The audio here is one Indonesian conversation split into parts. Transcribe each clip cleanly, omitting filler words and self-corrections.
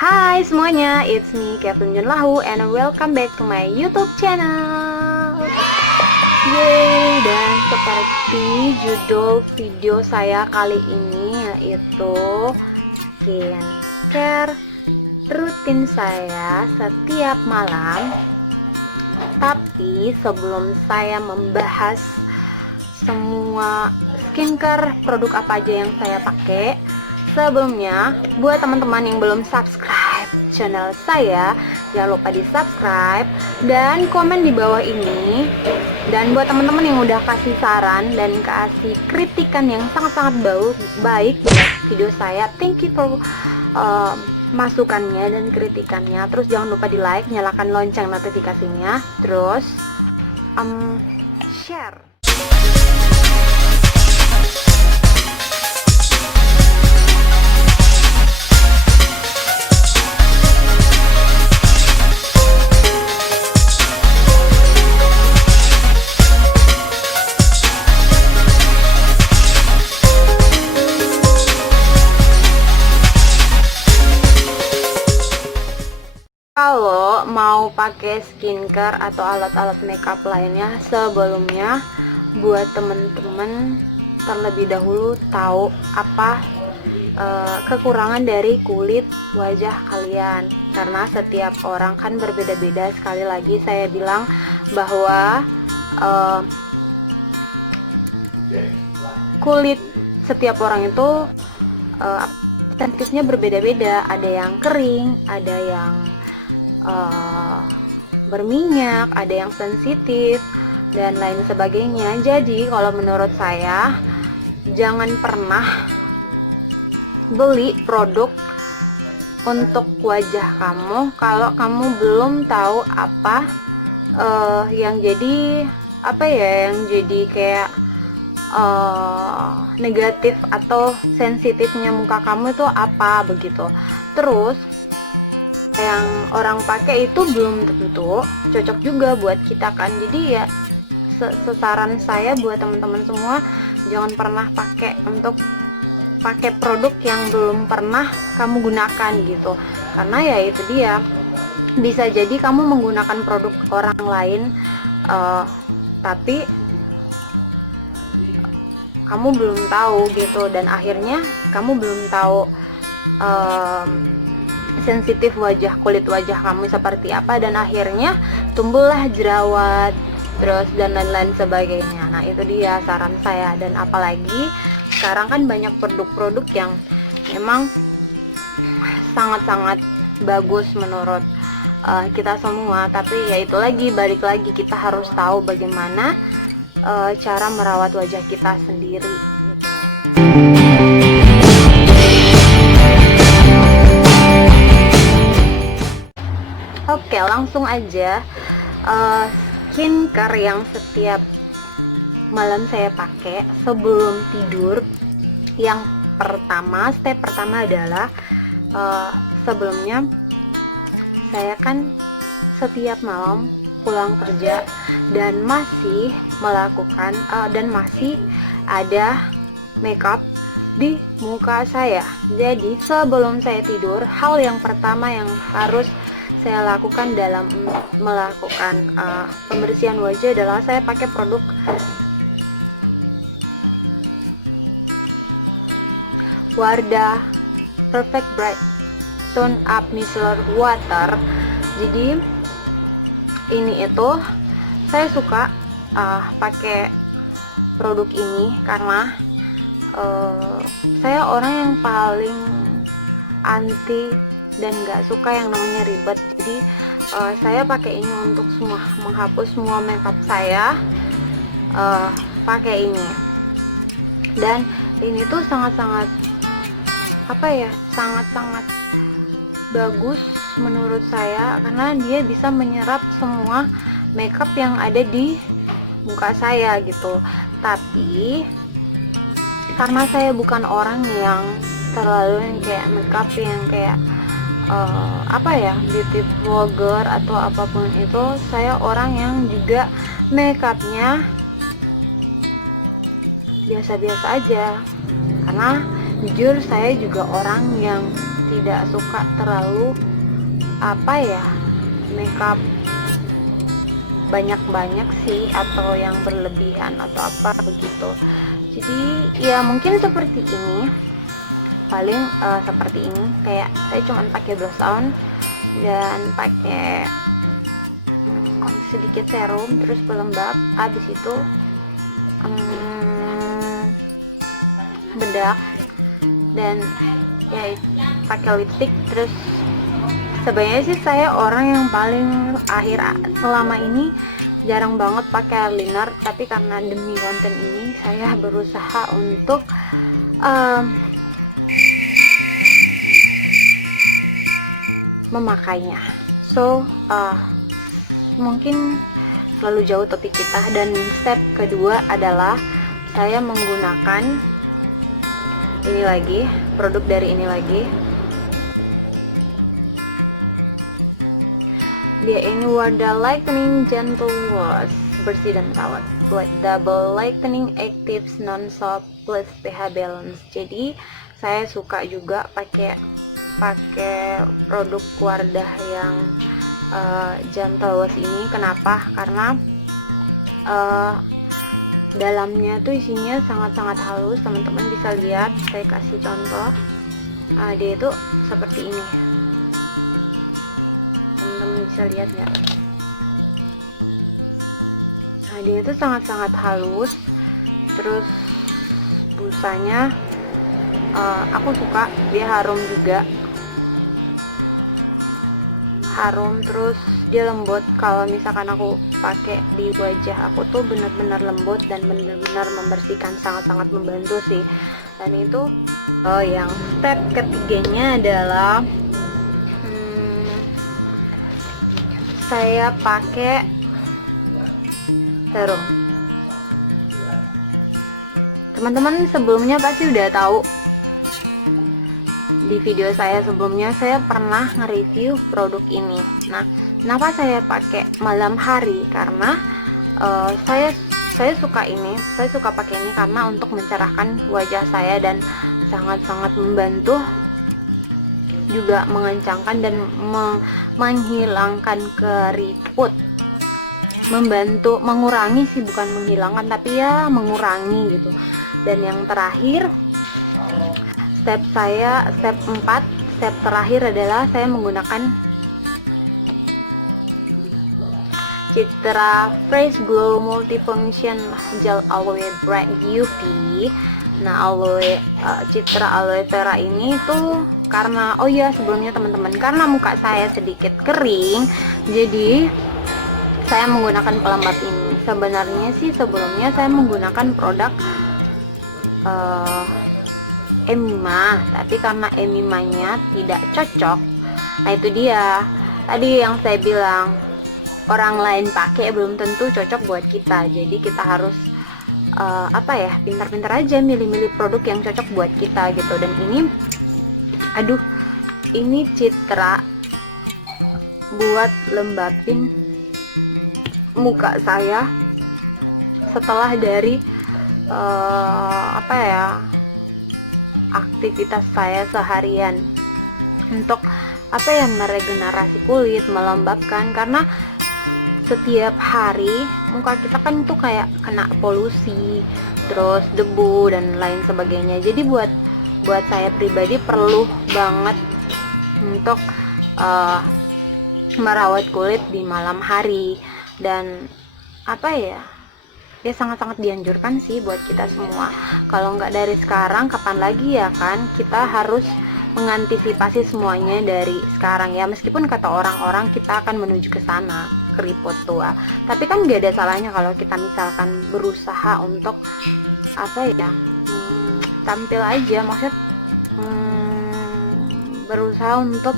Hai semuanya, it's me Kevin Junlahu and welcome back to my YouTube channel. Yeay, dan seperti judul video saya kali ini yaitu skincare rutin saya setiap malam. Tapi sebelum saya membahas semua skincare produk apa aja yang saya pakai, sebelumnya, buat teman-teman yang belum subscribe channel saya, jangan lupa di subscribe dan komen di bawah ini. Dan buat teman-teman yang udah kasih saran dan kasih kritikan yang sangat-sangat baik buat video saya, thank you for masukannya dan kritikannya. Terus jangan lupa di like, nyalakan lonceng notifikasinya, terus share. Kalau mau pakai skincare atau alat-alat makeup lainnya, sebelumnya buat temen-temen terlebih dahulu tahu apa kekurangan dari kulit wajah kalian, karena setiap orang kan berbeda-beda. Sekali lagi saya bilang bahwa kulit setiap orang itu sensitifnya berbeda-beda. Ada yang kering, ada yang berminyak, ada yang sensitif dan lain sebagainya. Jadi kalau menurut saya, jangan pernah beli produk untuk wajah kamu kalau kamu belum tahu apa yang jadi kayak negatif atau sensitifnya muka kamu itu apa begitu. Terus yang orang pakai itu belum tentu cocok juga buat kita kan. Jadi ya saran saya buat teman-teman semua, jangan pernah pakai produk yang belum pernah kamu gunakan gitu. Karena ya itu dia, bisa jadi kamu menggunakan produk orang lain tapi kamu belum tahu gitu, dan akhirnya kamu belum tahu sensitif kulit wajah kamu seperti apa, dan akhirnya tumbuhlah jerawat terus dan lain-lain sebagainya. Nah itu dia saran saya. Dan apalagi sekarang kan banyak produk-produk yang memang sangat-sangat bagus menurut kita semua, tapi ya itu lagi, balik lagi, kita harus tahu bagaimana cara merawat wajah kita sendiri gitu. Oke, langsung aja. Skincare yang setiap malam saya pakai sebelum tidur, yang step pertama adalah sebelumnya saya kan setiap malam pulang kerja dan masih ada makeup di muka saya. Jadi sebelum saya tidur, hal yang pertama yang harus saya lakukan dalam melakukan pembersihan wajah adalah saya pakai produk Wardah Perfect Bright Tone Up Micellar Water. Jadi ini itu saya suka pakai produk ini karena saya orang yang paling anti dan gak suka yang namanya ribet. Jadi saya pakai ini untuk menghapus semua makeup saya, pakai ini. Dan ini tuh sangat-sangat sangat-sangat bagus menurut saya, karena dia bisa menyerap semua makeup yang ada di muka saya gitu. Tapi karena saya bukan orang yang terlalu yang kayak makeup yang kayak beauty vlogger atau apapun itu, saya orang yang juga makeupnya biasa-biasa aja. Karena jujur saya juga orang yang tidak suka terlalu makeup banyak-banyak sih, atau yang berlebihan atau apa begitu. Jadi ya mungkin seperti ini, paling seperti ini. Kayak saya cuma pakai blush on dan pakai sedikit serum, terus pelembab, habis itu bedak, dan ya pakai lipstick. Terus sebenarnya sih saya orang yang paling selama ini jarang banget pakai eyeliner, tapi karena demi konten ini saya berusaha untuk memakainya. So mungkin terlalu jauh topik kita, dan step kedua adalah saya menggunakan ini lagi, produk dari ini lagi. Dia ini Wardah Lightening Gentle Wash, bersih dan rawat, buat double lightening, active, non-soap, plus pH balance. Jadi saya suka juga pakai produk Wardah yang Gentle Wash ini. Kenapa? Karena dalamnya tuh isinya sangat-sangat halus. Teman-teman bisa lihat, saya kasih contoh. Dia itu seperti ini. Teman-teman bisa lihat nggak? Dia itu sangat-sangat halus. Terus busanya aku suka, dia harum juga, harum. Terus dia lembut. Kalau misalkan aku pakai di wajah aku tuh benar-benar lembut dan benar-benar membersihkan, sangat-sangat membantu sih. Dan itu yang step ketiganya adalah saya pakai serum. Teman-teman sebelumnya pasti udah tahu, di video saya sebelumnya saya pernah nge-review produk ini. Nah, kenapa saya pakai malam hari? Karena saya suka ini, saya suka pakai ini karena untuk mencerahkan wajah saya dan sangat-sangat membantu, juga mengencangkan dan menghilangkan keriput, membantu mengurangi sih, bukan menghilangkan tapi ya mengurangi gitu. Dan yang terakhir, step 4, step terakhir adalah saya menggunakan Citra Fresh Glow Multifunction Gel Aloe Bright UV. Nah, Citra Aloe Vera ini tuh karena sebelumnya teman-teman, karena muka saya sedikit kering, jadi saya menggunakan pelembab ini. Sebenarnya sih sebelumnya saya menggunakan produk Emima, tapi karena Emimanya tidak cocok. Nah, itu dia tadi yang saya bilang, orang lain pakai belum tentu cocok buat kita. Jadi kita harus pintar-pintar aja milih-milih produk yang cocok buat kita gitu. Dan ini Citra buat lembapin muka saya setelah dari aktivitas saya seharian untuk meregenerasi kulit, melembabkan. Karena setiap hari muka kita kan tuh kayak kena polusi, terus debu dan lain sebagainya. Jadi buat saya pribadi perlu banget untuk merawat kulit di malam hari. Dan ya sangat-sangat dianjurkan sih buat kita semua. Kalau nggak dari sekarang, kapan lagi ya kan? Kita harus mengantisipasi semuanya dari sekarang ya. Meskipun kata orang-orang kita akan menuju ke sana, keriput tua, tapi kan nggak ada salahnya kalau kita misalkan berusaha untuk tampil aja, maksud berusaha untuk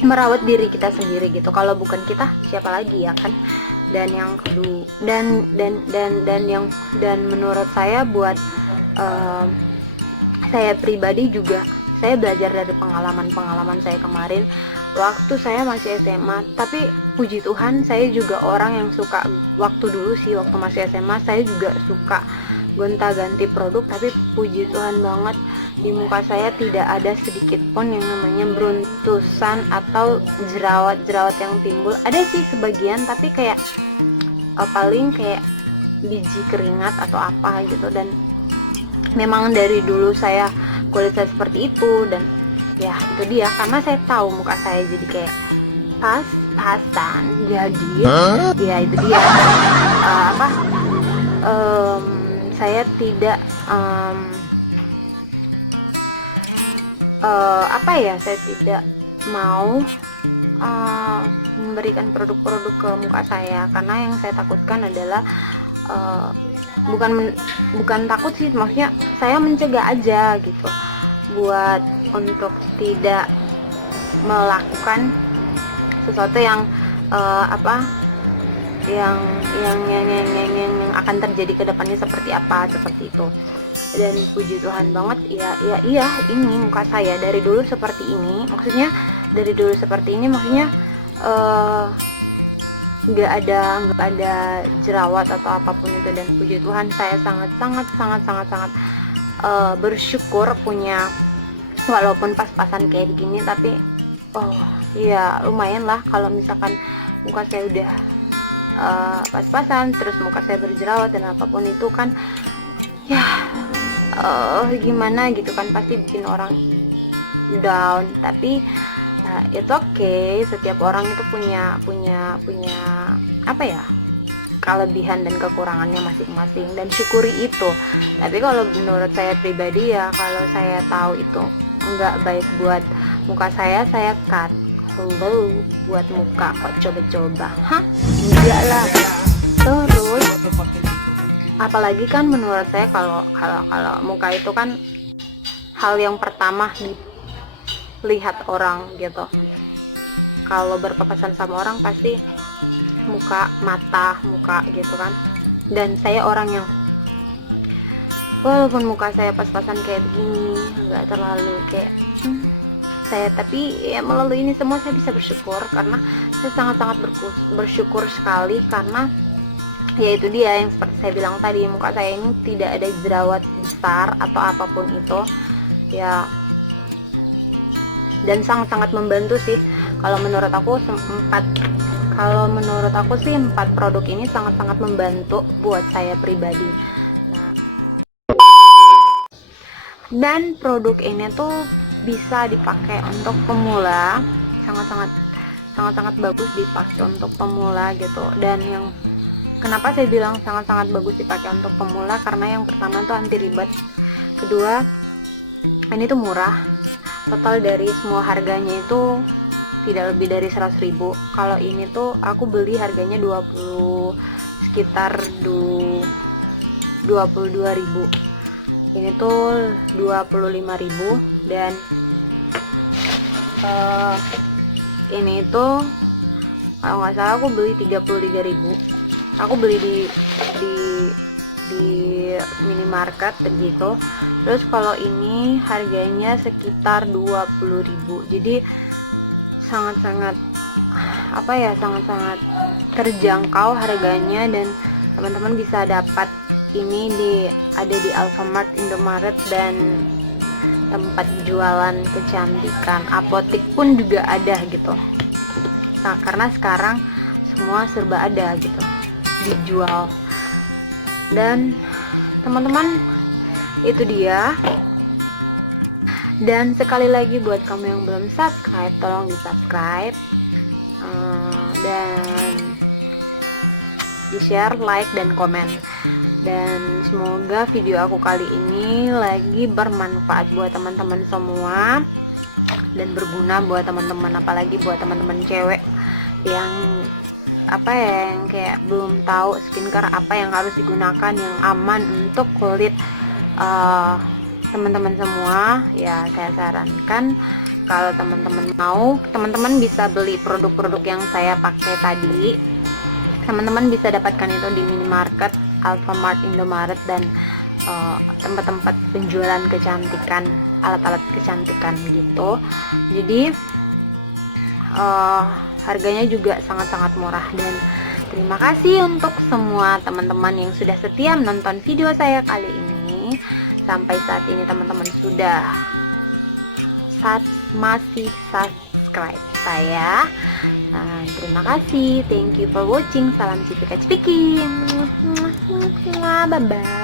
merawat diri kita sendiri gitu. Kalau bukan kita, siapa lagi ya kan? Dan yang kedua, dan menurut saya buat saya pribadi juga, saya belajar dari pengalaman saya kemarin waktu saya masih SMA. Tapi puji Tuhan, saya juga orang yang suka, waktu masih SMA saya juga suka gonta-ganti produk. Tapi puji Tuhan banget, di muka saya tidak ada sedikit pun yang namanya beruntusan atau jerawat-jerawat yang timbul. Ada sih sebagian, tapi kayak paling kayak biji keringat atau apa gitu. Dan memang dari dulu kulit saya seperti itu, dan ya itu dia, karena saya tahu muka saya jadi kayak pas-pasan, jadi ya itu dia. Saya tidak saya tidak mau memberikan produk-produk ke muka saya, karena yang saya takutkan adalah bukan takut sih, maksudnya saya mencegah aja gitu, buat untuk tidak melakukan sesuatu yang yang akan terjadi ke depannya seperti itu. Dan puji Tuhan banget iya, ini muka saya dari dulu seperti ini, maksudnya nggak ada jerawat atau apapun itu. Dan puji Tuhan saya sangat bersyukur punya, walaupun pas-pasan kayak gini, tapi ya lumayan lah kalau misalkan muka saya udah pas-pasan, terus muka saya berjerawat dan apapun itu kan ya gimana gitu kan, pasti bikin orang down. Tapi it's okay, setiap orang itu punya kelebihan dan kekurangannya masing-masing, dan syukuri itu. Tapi kalau menurut saya pribadi ya, kalau saya tahu itu nggak baik buat muka saya cut. Hello, buat muka kok coba-coba? Enggak lah. Terus apalagi kan menurut saya kalau muka itu kan hal yang pertama dilihat orang gitu. Kalau berpapasan sama orang pasti mata muka gitu kan. Dan saya orang yang walaupun muka saya pas-pasan kayak begini, nggak terlalu kayak tapi ya melalui ini semua saya bisa bersyukur, karena saya sangat bersyukur sekali, karena ya itu dia yang seperti saya bilang tadi, muka saya ini tidak ada jerawat besar atau apapun itu ya. Dan sangat membantu sih kalau menurut aku. 4 produk ini sangat membantu buat saya pribadi. Dan produk ini tuh bisa dipakai untuk pemula, sangat bagus dipakai untuk pemula gitu. Dan yang kenapa saya bilang sangat bagus dipakai untuk pemula, karena yang pertama tuh anti ribet, kedua ini tuh murah. Total dari semua harganya itu tidak lebih dari 100.000. Kalau ini tuh aku beli harganya sekitar 22.000. Ini tuh 25.000. Dan ini tuh kalau nggak salah aku beli 33.000. Aku beli di minimarket begitu. Terus kalau ini harganya sekitar 20.000. Jadi sangat terjangkau harganya, dan teman-teman bisa dapat ini ada di Alfamart, Indomaret, dan tempat jualan kecantikan, apotek pun juga ada gitu. Nah, karena sekarang semua serba ada gitu, dijual. Dan teman-teman, itu dia. Dan sekali lagi buat kamu yang belum subscribe, tolong di subscribe, dan di share, like, dan komen. Dan semoga video aku kali ini lagi bermanfaat buat teman-teman semua, dan berguna buat teman-teman, apalagi buat teman-teman cewek yang yang kayak belum tahu skincare apa yang harus digunakan yang aman untuk kulit teman-teman semua. Ya, saya sarankan kalau teman-teman mau, teman-teman bisa beli produk-produk yang saya pakai tadi. Teman-teman bisa dapatkan itu di minimarket, Alfamart, Indomaret, dan tempat-tempat penjualan kecantikan, alat-alat kecantikan gitu. Jadi harganya juga sangat murah. Dan terima kasih untuk semua teman-teman yang sudah setia menonton video saya kali ini. sampai saat ini teman-teman sudah masih subscribe saya. Terima kasih, thank you for watching. Salam cipika cipiki, bye bye.